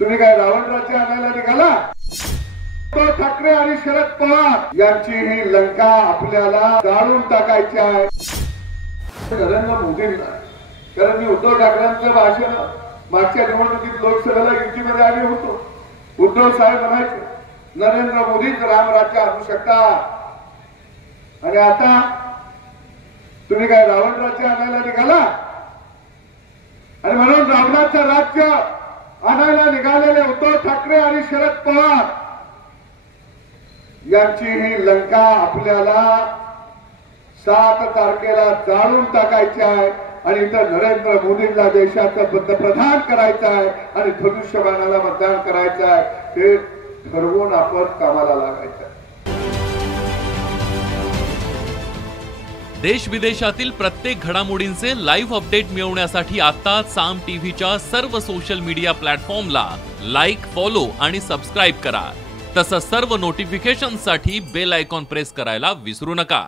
तुम्ही काय रावण राज्य आणायला निघाला? उद्धव ठाकरे आणि शरद पवार यांची ही लंका आपल्याला जाळून टाकायची आहे. नरेंद्र मोदींना, कारण मी उद्धव ठाकरेंचं भाषण मागच्या निवडणुकीत लोकसभेला युतीमध्ये आले होतो. उद्धव साहेब म्हणायचे नरेंद्र मोदीच रामराज्य आणू शकतात, आणि आता तुम्ही काय रावण राज्य आणायला निघाला? आणि म्हणून रावणाचं राज्य आणायला निघालेले उद्धव ठाकरे आणि शरद पवार यांची ही लंका आपल्याला 7 तारखेला जाळून टाकायची आहे. आणि इथं नरेंद्र मोदींना देशाचं पंतप्रधान करायचं आहे आणि धनुष्यबाणाला मतदान करायचं आहे. हे ठरवून आपण कामाला लागायचं. देश विदेशातील प्रत्येक घडामोडींचे लाईव्ह अपडेट मिळवण्यासाठी आता साम टीव्हीच्या सर्व सोशल मीडिया प्लॅटफॉर्मला लाईक, फॉलो आणि सबस्क्राईब करा. तसंच सर्व नोटिफिकेशनसाठी बेल आयकॉन प्रेस करायला विसरू नका.